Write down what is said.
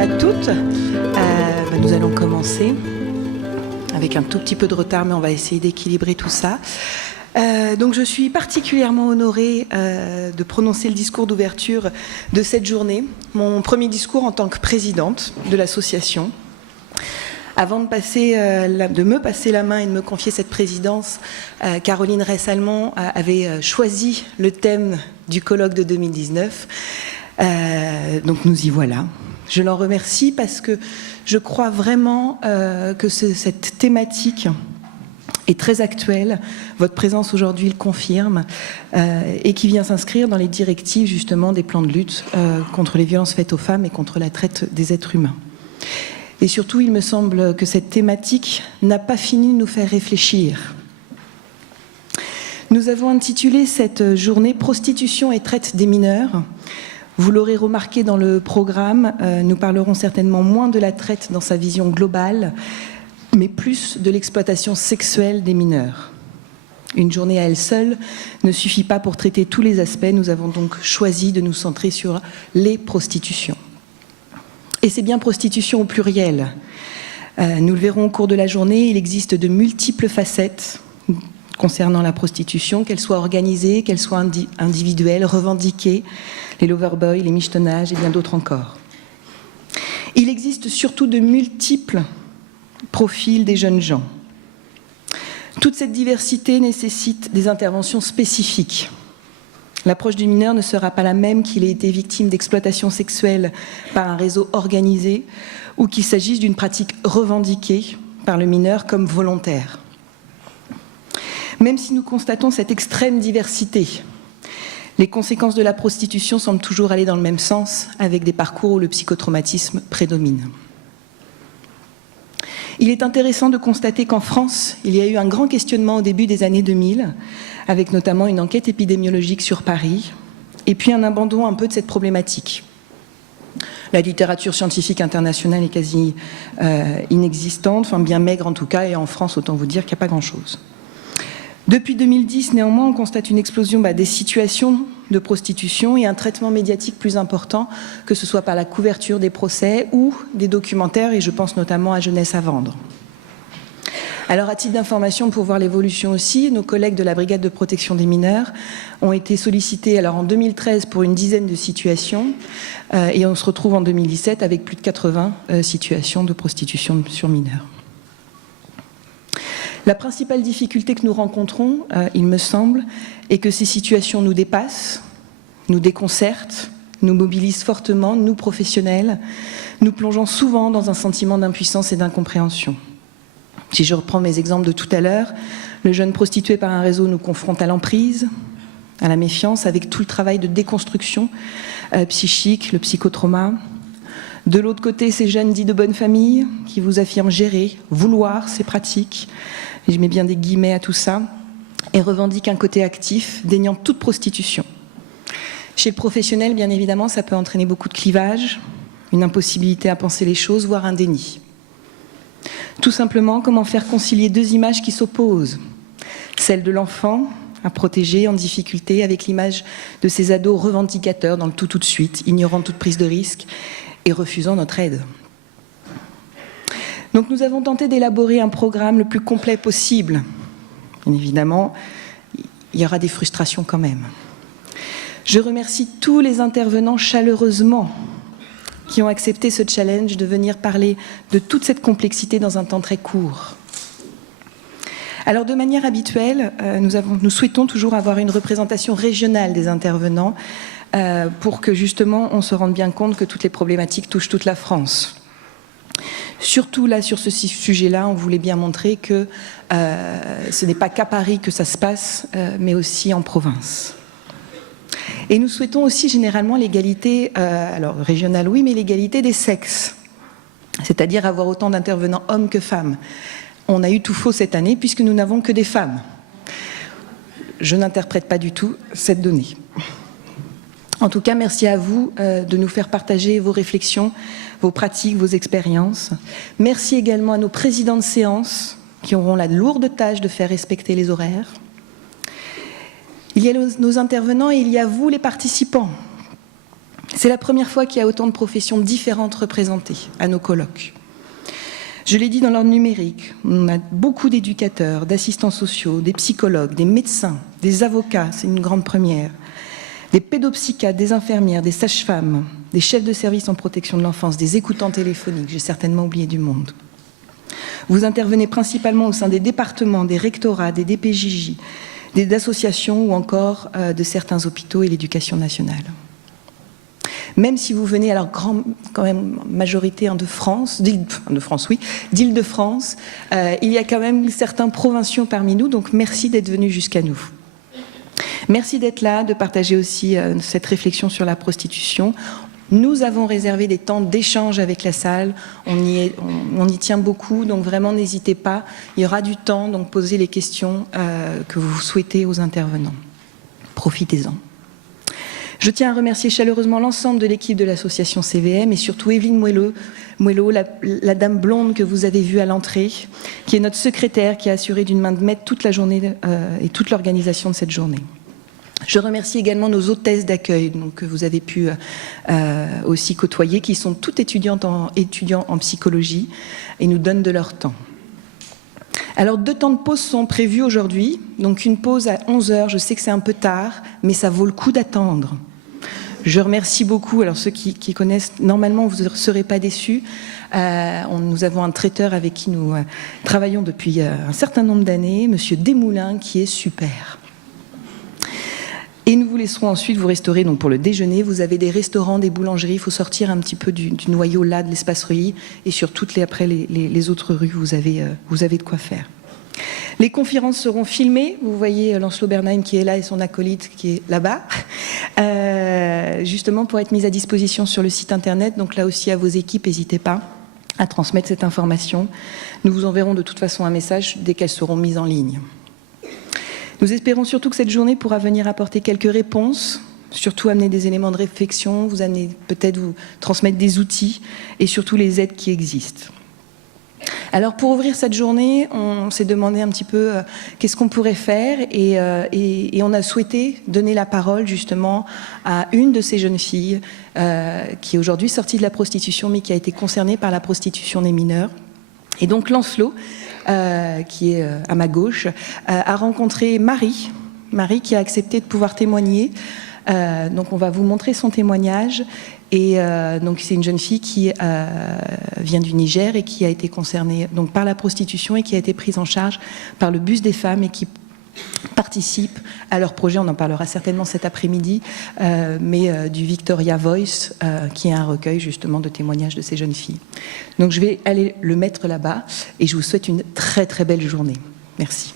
à toutes. Nous allons commencer avec un tout petit peu de retard, mais on va essayer d'équilibrer tout ça. Donc je suis particulièrement honorée de prononcer le discours d'ouverture de cette journée, mon premier discours en tant que présidente de l'association. Avant de me passer la main et de me confier cette présidence, Caroline Rey-Salmon avait choisi le thème du colloque de 2019. Donc nous y voilà. Je l'en remercie parce que je crois vraiment que cette thématique est très actuelle. Votre présence aujourd'hui le confirme et qui vient s'inscrire dans les directives justement des plans de lutte contre les violences faites aux femmes et contre la traite des êtres humains. Et surtout, il me semble que cette thématique n'a pas fini de nous faire réfléchir. Nous avons intitulé cette journée « Prostitution et traite des mineurs ». Vous l'aurez remarqué dans le programme, nous parlerons certainement moins de la traite dans sa vision globale, mais plus de l'exploitation sexuelle des mineurs. Une journée à elle seule ne suffit pas pour traiter tous les aspects. Nous avons donc choisi de nous centrer sur les prostitutions. Et c'est bien prostitution au pluriel. Nous le verrons au cours de la journée, il existe de multiples facettes concernant la prostitution, qu'elle soit organisée, qu'elle soit individuelle, revendiquée, les loverboys, les michetonnages et bien d'autres encore. Il existe surtout de multiples profils des jeunes gens. Toute cette diversité nécessite des interventions spécifiques. L'approche du mineur ne sera pas la même qu'il ait été victime d'exploitation sexuelle par un réseau organisé ou qu'il s'agisse d'une pratique revendiquée par le mineur comme volontaire. Même si nous constatons cette extrême diversité, les conséquences de la prostitution semblent toujours aller dans le même sens, avec des parcours où le psychotraumatisme prédomine. Il est intéressant de constater qu'en France, il y a eu un grand questionnement au début des années 2000, avec notamment une enquête épidémiologique sur Paris, et puis un abandon un peu de cette problématique. La littérature scientifique internationale est quasi inexistante, enfin bien maigre en tout cas, et en France, autant vous dire qu'il n'y a pas grand-chose. Depuis 2010, néanmoins, on constate une explosion des situations de prostitution et un traitement médiatique plus important, que ce soit par la couverture des procès ou des documentaires, et je pense notamment à Jeunesse à vendre. Alors, à titre d'information, pour voir l'évolution aussi, nos collègues de la Brigade de protection des mineurs ont été sollicités en 2013 pour une dizaine de situations, et on se retrouve en 2017 avec plus de 80 situations de prostitution sur mineurs. La principale difficulté que nous rencontrons, il me semble, est que ces situations nous dépassent, nous déconcertent, nous mobilisent fortement, nous professionnels, nous plongeant souvent dans un sentiment d'impuissance et d'incompréhension. Si je reprends mes exemples de tout à l'heure, le jeune prostitué par un réseau nous confronte à l'emprise, à la méfiance, avec tout le travail de déconstruction psychique, le psychotrauma. De l'autre côté, ces jeunes dits de bonne famille qui vous affirment gérer, vouloir ces pratiques, et je mets bien des guillemets à tout ça, et revendiquent un côté actif, déniant toute prostitution. Chez le professionnel, bien évidemment, ça peut entraîner beaucoup de clivages, une impossibilité à penser les choses, voire un déni. Tout simplement, comment faire concilier deux images qui s'opposent, celle de l'enfant à protéger, en difficulté, avec l'image de ces ados revendicateurs dans le tout de suite, ignorant toute prise de risque et refusant notre aide. Donc nous avons tenté d'élaborer un programme le plus complet possible. Bien évidemment, il y aura des frustrations quand même. Je remercie tous les intervenants chaleureusement qui ont accepté ce challenge de venir parler de toute cette complexité dans un temps très court. Alors de manière habituelle, nous souhaitons toujours avoir une représentation régionale des intervenants pour que justement on se rende bien compte que toutes les problématiques touchent toute la France. Surtout là, sur ce sujet-là, on voulait bien montrer que ce n'est pas qu'à Paris que ça se passe, mais aussi en province. Et nous souhaitons aussi généralement l'égalité, alors régionale oui, mais l'égalité des sexes, c'est-à-dire avoir autant d'intervenants hommes que femmes. On a eu tout faux cette année puisque nous n'avons que des femmes. Je n'interprète pas du tout cette donnée. En tout cas, merci à vous de nous faire partager vos réflexions, vos pratiques, vos expériences. Merci également à nos présidents de séance qui auront la lourde tâche de faire respecter les horaires. Il y a nos intervenants et il y a vous, les participants. C'est la première fois qu'il y a autant de professions différentes représentées à nos colloques. Je l'ai dit dans l'ordre numérique, on a beaucoup d'éducateurs, d'assistants sociaux, des psychologues, des médecins, des avocats, c'est une grande première, des pédopsychiatres, des infirmières, des sages-femmes, des chefs de service en protection de l'enfance, des écoutants téléphoniques, j'ai certainement oublié du monde. Vous intervenez principalement au sein des départements, des rectorats, des DPJJ, des associations ou encore de certains hôpitaux et l'éducation nationale. Même si vous venez, alors quand même majorité de France, d'Île-de-France, il y a quand même certains provinciaux parmi nous, donc merci d'être venus jusqu'à nous. Merci d'être là, de partager aussi cette réflexion sur la prostitution. Nous avons réservé des temps d'échange avec la salle, on y tient beaucoup, donc vraiment n'hésitez pas, il y aura du temps, donc posez les questions que vous souhaitez aux intervenants. Profitez-en. Je tiens à remercier chaleureusement l'ensemble de l'équipe de l'association CVM et surtout Evelyne Moello, la dame blonde que vous avez vue à l'entrée, qui est notre secrétaire, qui a assuré d'une main de maître toute la journée et toute l'organisation de cette journée. Je remercie également nos hôtesses d'accueil que vous avez pu aussi côtoyer, qui sont toutes étudiants en psychologie et nous donnent de leur temps. Alors 2 temps de pause sont prévus aujourd'hui, donc une pause à 11h, je sais que c'est un peu tard, mais ça vaut le coup d'attendre. Je remercie beaucoup, alors ceux qui connaissent, normalement vous ne serez pas déçus, nous avons un traiteur avec qui nous travaillons depuis un certain nombre d'années, Monsieur Desmoulins, qui est super. Et nous vous laisserons ensuite vous restaurer donc pour le déjeuner. Vous avez des restaurants, des boulangeries, il faut sortir un petit peu du noyau là de l'espace Reuilly, et sur toutes les autres rues, vous avez de quoi faire. Les conférences seront filmées, vous voyez Lancelot Bernheim qui est là et son acolyte qui est là-bas, justement pour être mise à disposition sur le site internet, donc là aussi à vos équipes, n'hésitez pas à transmettre cette information. Nous vous enverrons de toute façon un message dès qu'elles seront mises en ligne. Nous espérons surtout que cette journée pourra venir apporter quelques réponses, surtout amener des éléments de réflexion, vous amener peut-être vous transmettre des outils et surtout les aides qui existent. Alors pour ouvrir cette journée, on s'est demandé un petit peu qu'est-ce qu'on pourrait faire et on a souhaité donner la parole justement à une de ces jeunes filles qui est aujourd'hui sortie de la prostitution mais qui a été concernée par la prostitution des mineurs. Et donc Lancelot, qui est à ma gauche, a rencontré Marie qui a accepté de pouvoir témoigner. Donc on va vous montrer son témoignage. Et donc c'est une jeune fille qui vient du Niger et qui a été concernée donc, par la prostitution et qui a été prise en charge par le Bus des femmes et qui participent à leur projet, on en parlera certainement cet après-midi, mais du Victoria Voice, qui est un recueil justement de témoignages de ces jeunes filles. Donc je vais aller le mettre là-bas et je vous souhaite une très très belle journée. Merci.